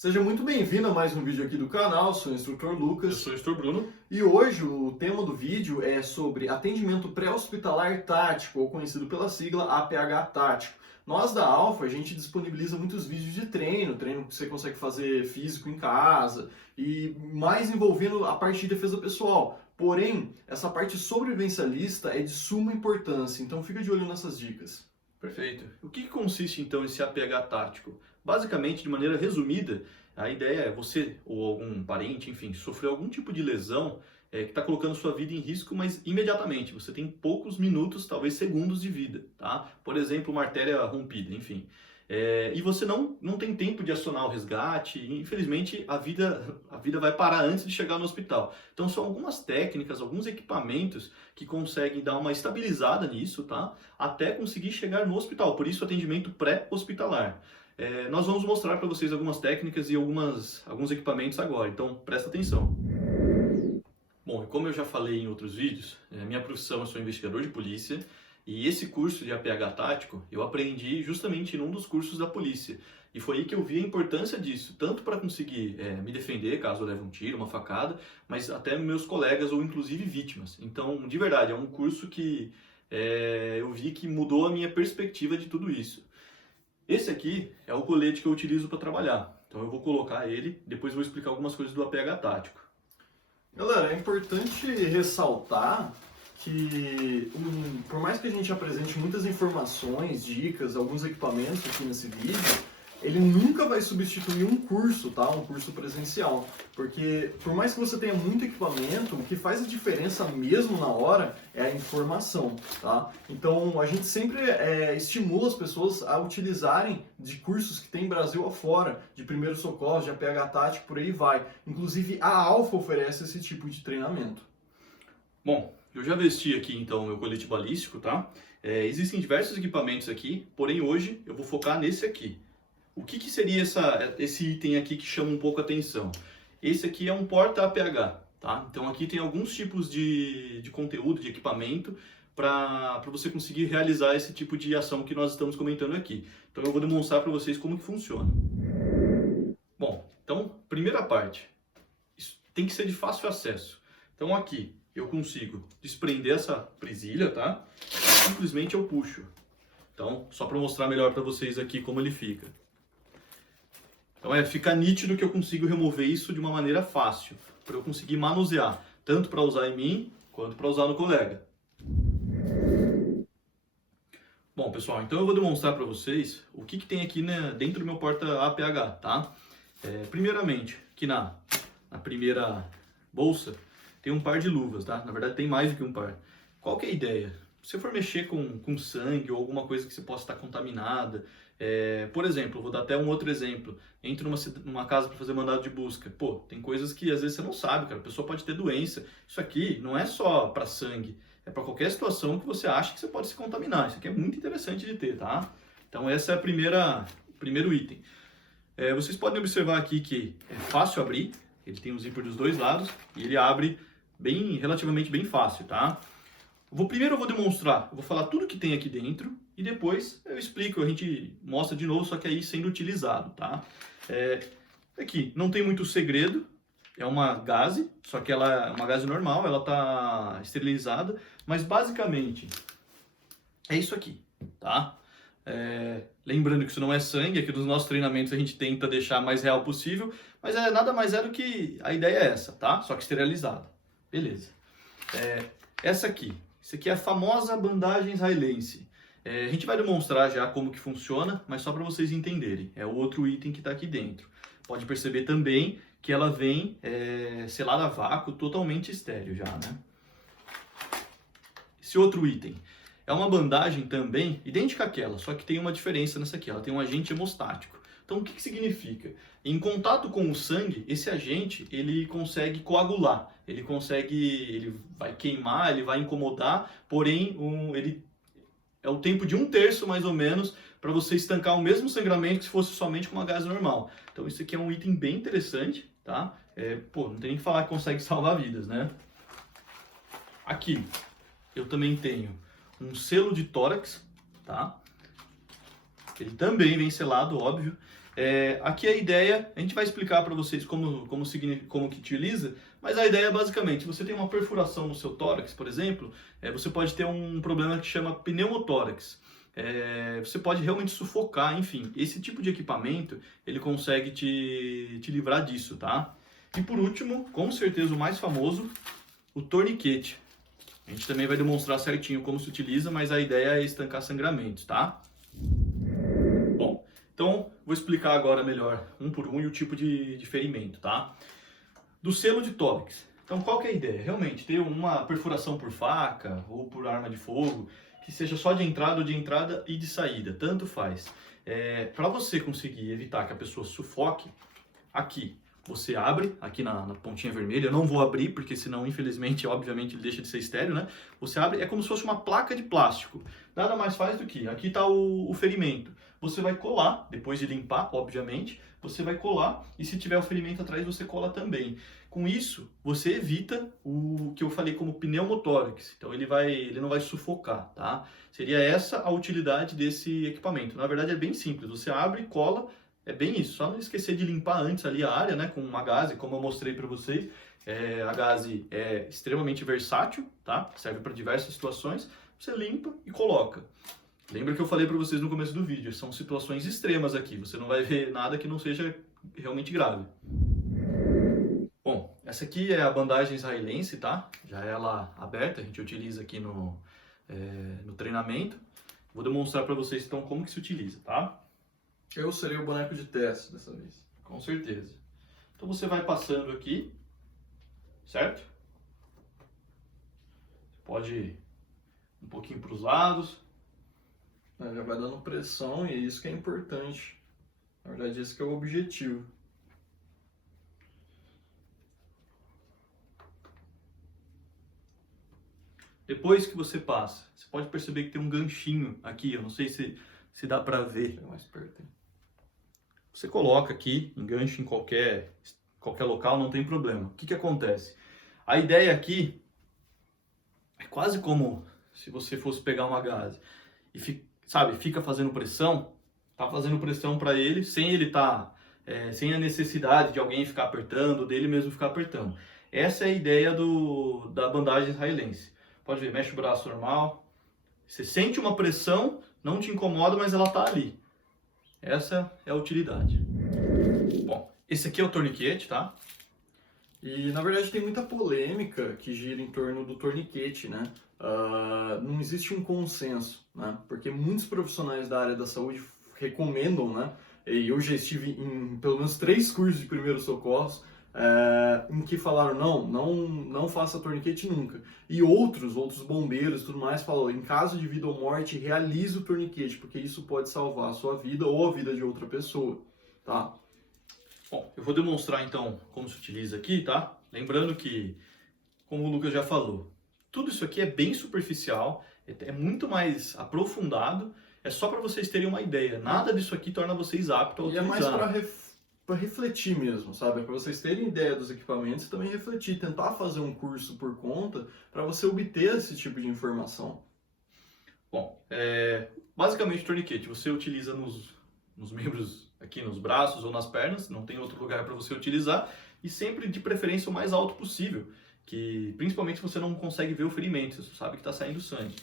Seja muito bem-vindo a mais um vídeo aqui do canal, sou o instrutor Eu Lucas sou o instrutor Bruno. e hoje o tema do vídeo é sobre atendimento pré-hospitalar tático, ou conhecido pela sigla APH tático. Nós da Alfa, a gente disponibiliza muitos vídeos de treino que você consegue fazer físico em casa e mais envolvendo a parte de defesa pessoal. Porém, essa parte sobrevivencialista é de suma importância, então fica de olho nessas dicas. Perfeito. O que consiste então esse APH tático? Basicamente, de maneira resumida, a ideia é você ou algum parente, enfim, sofreu algum tipo de lesão que está colocando sua vida em risco, mas imediatamente. Você tem poucos minutos, talvez segundos de vida, tá? Por exemplo, uma artéria rompida, enfim. E você não tem tempo de acionar o resgate, e, infelizmente a vida vai parar antes de chegar no hospital. Então são algumas técnicas, alguns equipamentos que conseguem dar uma estabilizada nisso, tá? Até conseguir chegar no hospital, por isso atendimento pré-hospitalar. Nós vamos mostrar para vocês algumas técnicas e alguns equipamentos agora, então presta atenção. Bom, como eu já falei em outros vídeos, minha profissão, eu sou investigador de polícia, e esse curso de APH tático eu aprendi justamente num dos cursos da polícia. E foi aí que eu vi a importância disso, tanto para conseguir me defender caso eu leve um tiro, uma facada, mas até meus colegas ou inclusive vítimas. Então, de verdade, é um curso que eu vi que mudou a minha perspectiva de tudo isso. Esse aqui é o colete que eu utilizo para trabalhar. Então eu vou colocar ele, depois vou explicar algumas coisas do APH tático. Galera, é importante ressaltar que, por mais que a gente apresente muitas informações, dicas, alguns equipamentos aqui nesse vídeo, ele nunca vai substituir um curso, tá? Um curso presencial. Porque, por mais que você tenha muito equipamento, o que faz a diferença mesmo na hora é a informação, tá? Então, a gente sempre estimula as pessoas a utilizarem de cursos que tem Brasil afora, de primeiros socorros, de APH tático, por aí vai. Inclusive, a Alfa oferece esse tipo de treinamento. Bom, eu já vesti aqui então o meu colete balístico, tá? Existem diversos equipamentos aqui, porém hoje eu vou focar nesse aqui. O que seria esse item aqui que chama um pouco a atenção? Esse aqui é um porta-APH, tá? Então aqui tem alguns tipos de conteúdo, de equipamento, para você conseguir realizar esse tipo de ação que nós estamos comentando aqui. Então eu vou demonstrar para vocês como que funciona. Bom, então, primeira parte, isso tem que ser de fácil acesso. Então aqui eu consigo desprender essa presilha, tá? Simplesmente eu puxo. Então, só para mostrar melhor para vocês aqui como ele fica. Então fica nítido que eu consigo remover isso de uma maneira fácil, para eu conseguir manusear, tanto para usar em mim, quanto para usar no colega. Bom, pessoal, então eu vou demonstrar para vocês o que tem aqui, né, dentro do meu porta-APH, tá? Primeiramente, aqui na primeira bolsa, tem um par de luvas, tá? Na verdade, tem mais do que um par. Qual que é a ideia? Se você for mexer com sangue ou alguma coisa que você possa estar contaminada, por exemplo, vou dar até um outro exemplo. Entra numa casa para fazer mandado de busca. Pô, tem coisas que às vezes você não sabe, cara. A pessoa pode ter doença. Isso aqui não é só para sangue, é para qualquer situação que você acha que você pode se contaminar. Isso aqui é muito interessante de ter, tá? Então essa é o primeiro item. Vocês podem observar aqui que é fácil abrir. Ele tem o zíper dos dois lados e ele abre relativamente bem fácil, tá? Primeiro eu vou demonstrar, eu vou falar tudo que tem aqui dentro e depois eu explico, a gente mostra de novo, só que aí sendo utilizado, tá? Aqui, não tem muito segredo, é uma gaze, só que ela é uma gaze normal, ela tá esterilizada, mas basicamente é isso aqui, tá? Lembrando que isso não é sangue, aqui nos nossos treinamentos a gente tenta deixar mais real possível, mas nada mais é do que a ideia é essa, tá? Só que esterilizado. Beleza. Essa aqui é a famosa bandagem israelense. A gente vai demonstrar já como que funciona, mas só para vocês entenderem. É o outro item que está aqui dentro. Pode perceber também que ela vem selada a vácuo, totalmente estéreo já, né? Esse outro item é uma bandagem também idêntica àquela, só que tem uma diferença nessa aqui. Ela tem um agente hemostático. Então, o que significa? Em contato com o sangue, esse agente ele consegue coagular, ele vai queimar, ele vai incomodar, porém ele é o tempo de 1/3 mais ou menos para você estancar o mesmo sangramento que se fosse somente com uma gase normal. Então, isso aqui é um item bem interessante, tá? Não tem nem que falar que consegue salvar vidas, né? Aqui, eu também tenho um selo de tórax, tá? Ele também vem selado, óbvio. Aqui a ideia, a gente vai explicar para vocês como que utiliza, mas a ideia é basicamente, você tem uma perfuração no seu tórax, por exemplo, você pode ter um problema que chama pneumotórax. Você pode realmente sufocar, enfim, esse tipo de equipamento, ele consegue te livrar disso, tá? E por último, com certeza o mais famoso, o torniquete. A gente também vai demonstrar certinho como se utiliza, mas a ideia é estancar sangramentos, tá? Bom, então vou explicar agora melhor, um por um, e o tipo de ferimento, tá? Do selo de tórax. Então qual que é a ideia? Realmente ter uma perfuração por faca ou por arma de fogo, que seja só de entrada e de saída, tanto faz. Para você conseguir evitar que a pessoa sufoque, aqui você abre, aqui na pontinha vermelha, eu não vou abrir, porque senão, infelizmente, obviamente, ele deixa de ser estéreo, né? Você abre, é como se fosse uma placa de plástico. Nada mais faz do que, aqui está o ferimento. Você vai colar, depois de limpar, obviamente, você vai colar, e se tiver o ferimento atrás, você cola também. Com isso, você evita o que eu falei como pneumotórax. Então, ele não vai sufocar, tá? Seria essa a utilidade desse equipamento. Na verdade, é bem simples. Você abre, cola, é bem isso. Só não esquecer de limpar antes ali a área, né? Com uma gaze, como eu mostrei para vocês. A gaze é extremamente versátil, tá? Serve para diversas situações. Você limpa e coloca. Lembra que eu falei para vocês no começo do vídeo, são situações extremas aqui. Você não vai ver nada que não seja realmente grave. Bom, essa aqui é a bandagem israelense, tá? Já ela aberta, a gente utiliza aqui no treinamento. Vou demonstrar para vocês então como que se utiliza, tá? Eu serei o boneco de teste dessa vez. Com certeza. Então você vai passando aqui, certo? Pode ir um pouquinho para os lados. Já vai dando pressão e é isso que é importante. Na verdade, esse que é o objetivo. Depois que você passa, você pode perceber que tem um ganchinho aqui. Eu não sei se dá para ver. Chega mais perto. Você coloca aqui, engancha em qualquer local, não tem problema. O que acontece? A ideia aqui é quase como se você fosse pegar uma gaze e fica fazendo pressão, tá fazendo pressão para ele, sem ele sem a necessidade de alguém ficar apertando, dele mesmo ficar apertando. Essa é a ideia da bandagem israelense. Pode ver, mexe o braço normal, você sente uma pressão, não te incomoda, mas ela tá ali. Essa é a utilidade. Bom, esse aqui é o torniquete, tá? E na verdade tem muita polêmica que gira em torno do torniquete, né? Não existe um consenso, né? Porque muitos profissionais da área da saúde recomendam, né? E eu já estive em pelo menos 3 cursos de primeiros socorros em que falaram não faça torniquete nunca. E outros bombeiros e tudo mais falam, em caso de vida ou morte, realize o torniquete, porque isso pode salvar a sua vida ou a vida de outra pessoa, tá? Bom, eu vou demonstrar então como se utiliza aqui, tá? Lembrando que, como o Lucas já falou, tudo isso aqui é bem superficial, é muito mais aprofundado, é só para vocês terem uma ideia. Nada disso aqui torna vocês aptos a utilizar. E é mais para refletir mesmo, sabe? Para vocês terem ideia dos equipamentos e também refletir, tentar fazer um curso por conta para você obter esse tipo de informação. Bom, basicamente o torniquete você utiliza nos membros aqui, nos braços ou nas pernas, não tem outro lugar para você utilizar, e sempre de preferência o mais alto possível, que principalmente se você não consegue ver o ferimento, você sabe que está saindo sangue.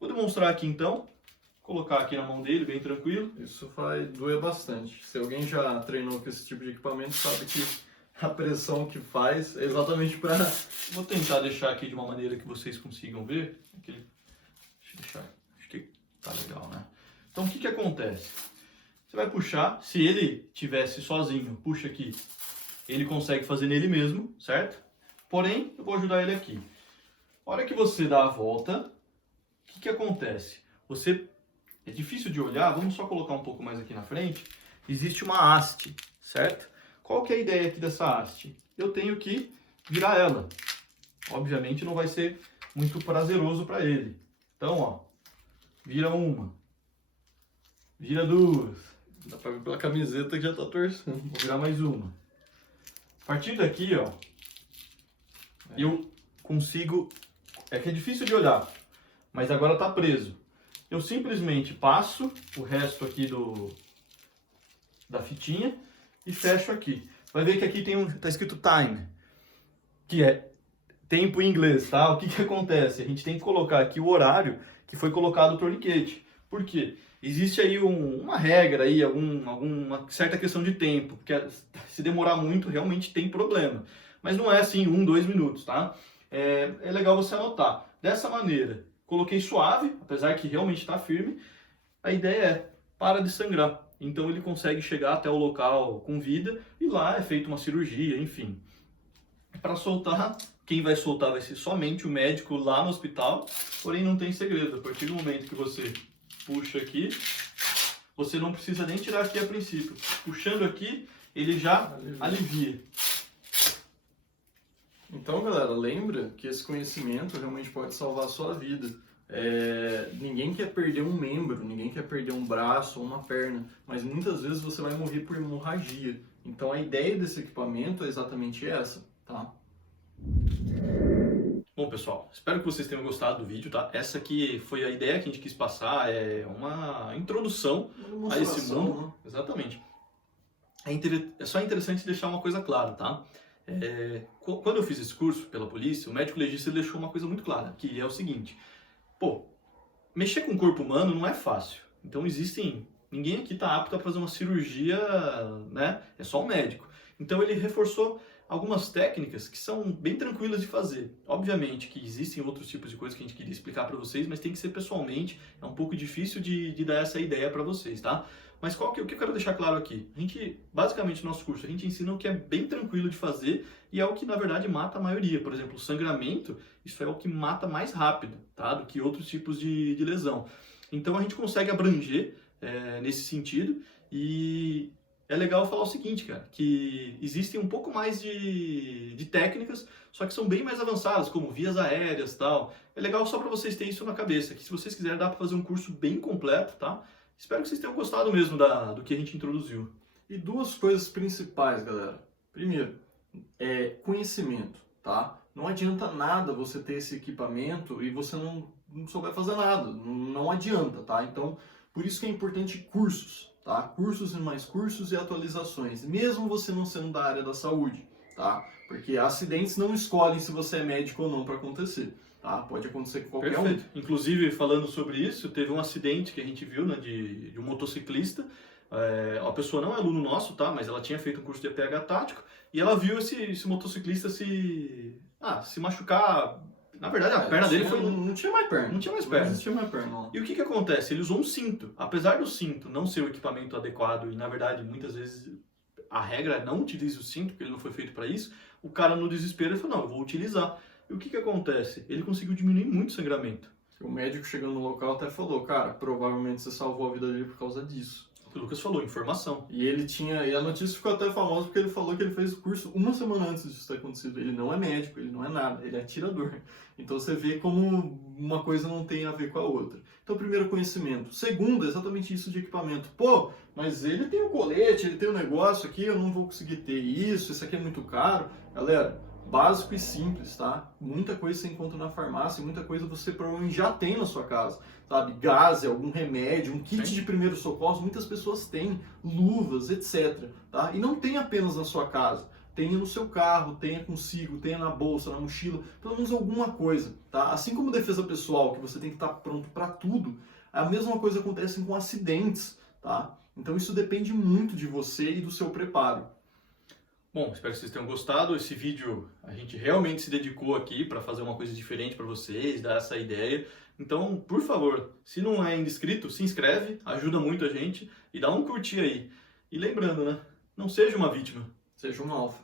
Vou demonstrar aqui então. Colocar aqui na mão dele, bem tranquilo. Isso vai doer bastante. Se alguém já treinou com esse tipo de equipamento, sabe que a pressão que faz é exatamente para... Vou tentar deixar aqui de uma maneira que vocês consigam ver. Deixa eu deixar, acho que tá legal, né? Então o que acontece? Você vai puxar, se ele tivesse sozinho, puxa aqui, ele consegue fazer nele mesmo, certo? Porém, eu vou ajudar ele aqui. A hora que você dá a volta, o que acontece? É difícil de olhar, vamos só colocar um pouco mais aqui na frente. Existe uma haste, certo? Qual que é a ideia aqui dessa haste? Eu tenho que virar ela. Obviamente não vai ser muito prazeroso para ele. Então, ó, vira uma, vira duas. Dá pra ver pela camiseta que já tá torcendo. Vou virar mais uma. A partir daqui, ó, eu consigo... É que é difícil de olhar, mas agora tá preso. Eu simplesmente passo o resto aqui da fitinha e fecho aqui. Vai ver que aqui tá escrito time, que é tempo em inglês, tá? O que que acontece? A gente tem que colocar aqui o horário que foi colocado o torniquete. Por quê? Existe aí uma regra aí, alguma certa questão de tempo, porque se demorar muito realmente tem problema. Mas não é assim 1, 2 minutos, tá? É legal você anotar. Dessa maneira, coloquei suave, apesar que realmente está firme. A ideia é, para de sangrar. Então ele consegue chegar até o local com vida e lá é feita uma cirurgia, enfim. Para soltar, quem vai soltar vai ser somente o médico lá no hospital, porém não tem segredo. A partir do momento que você puxa aqui, você não precisa nem tirar aqui a princípio. Puxando aqui, ele já alivia. Então, galera, lembra que esse conhecimento realmente pode salvar a sua vida. Ninguém quer perder um membro, ninguém quer perder um braço ou uma perna, mas muitas vezes você vai morrer por hemorragia. Então a ideia desse equipamento é exatamente essa, tá? Bom, pessoal, espero que vocês tenham gostado do vídeo, tá? Essa aqui foi a ideia que a gente quis passar, é uma introdução a esse mundo. Né? Exatamente. É só interessante deixar uma coisa clara, tá? Quando eu fiz esse curso pela polícia, o médico legista ele deixou uma coisa muito clara, que é o seguinte: pô, mexer com o corpo humano não é fácil. Então ninguém aqui está apto a fazer uma cirurgia, né? É só um médico. Então ele reforçou algumas técnicas que são bem tranquilas de fazer. Obviamente que existem outros tipos de coisas que a gente queria explicar para vocês, mas tem que ser pessoalmente, é um pouco difícil de dar essa ideia para vocês, tá? Mas o que eu quero deixar claro aqui? A gente, basicamente no nosso curso, a gente ensina o que é bem tranquilo de fazer e é o que na verdade mata a maioria. Por exemplo, o sangramento, isso é o que mata mais rápido, tá? Do que outros tipos de lesão. Então a gente consegue abranger nesse sentido e é legal falar o seguinte, cara, que existem um pouco mais de técnicas, só que são bem mais avançadas, como vias aéreas e tal. É legal só para vocês terem isso na cabeça, que se vocês quiserem dá para fazer um curso bem completo, tá? Espero que vocês tenham gostado mesmo do que a gente introduziu. E duas coisas principais, galera. Primeiro, conhecimento, tá? Não adianta nada você ter esse equipamento e você não souber fazer nada. Não adianta, tá? Então, por isso que é importante cursos, tá? Cursos e mais cursos e atualizações, mesmo você não sendo da área da saúde, tá? Porque acidentes não escolhem se você é médico ou não para acontecer. Tá? Pode acontecer com qualquer Perfeito. Inclusive, falando sobre isso, teve um acidente que a gente viu, né, de um motociclista. A pessoa não é aluno nosso, tá? Mas ela tinha feito um curso de APH tático e ela viu esse motociclista se machucar. Na verdade, a perna dele foi... Não tinha mais perna. Não tinha mais perna. Não existia mais perna, não. E o que acontece? Ele usou um cinto. Apesar do cinto não ser o equipamento adequado e, na verdade, muitas vezes a regra é não utilize o cinto, porque ele não foi feito para isso, o cara, no desespero, ele falou, não, eu vou utilizar. E o que acontece? Ele conseguiu diminuir muito o sangramento. O médico chegando no local até falou, cara, provavelmente você salvou a vida dele por causa disso. O Lucas falou, informação. E a notícia ficou até famosa porque ele falou que ele fez o curso uma semana antes disso ter acontecido. Ele não é médico, ele não é nada, ele é atirador. Então você vê como uma coisa não tem a ver com a outra. Então, primeiro, conhecimento. Segundo, exatamente isso de equipamento. Pô, mas ele tem o colete, ele tem o negócio aqui, eu não vou conseguir ter isso aqui é muito caro. Galera, básico e simples, tá? Muita coisa você encontra na farmácia, muita coisa você provavelmente já tem na sua casa, sabe? Gás, algum remédio, um kit de primeiros socorros, muitas pessoas têm, luvas, etc, tá? E não tem apenas na sua casa, tenha no seu carro, tenha consigo, tenha na bolsa, na mochila, pelo menos alguma coisa, tá? Assim como defesa pessoal, que você tem que estar pronto para tudo, a mesma coisa acontece com acidentes, tá? Então isso depende muito de você e do seu preparo. Bom, espero que vocês tenham gostado. Esse vídeo a gente realmente se dedicou aqui para fazer uma coisa diferente para vocês, dar essa ideia. Então, por favor, se não é ainda inscrito, se inscreve, ajuda muito a gente e dá um curtir aí. E lembrando, né? Não seja uma vítima. Seja um alfa.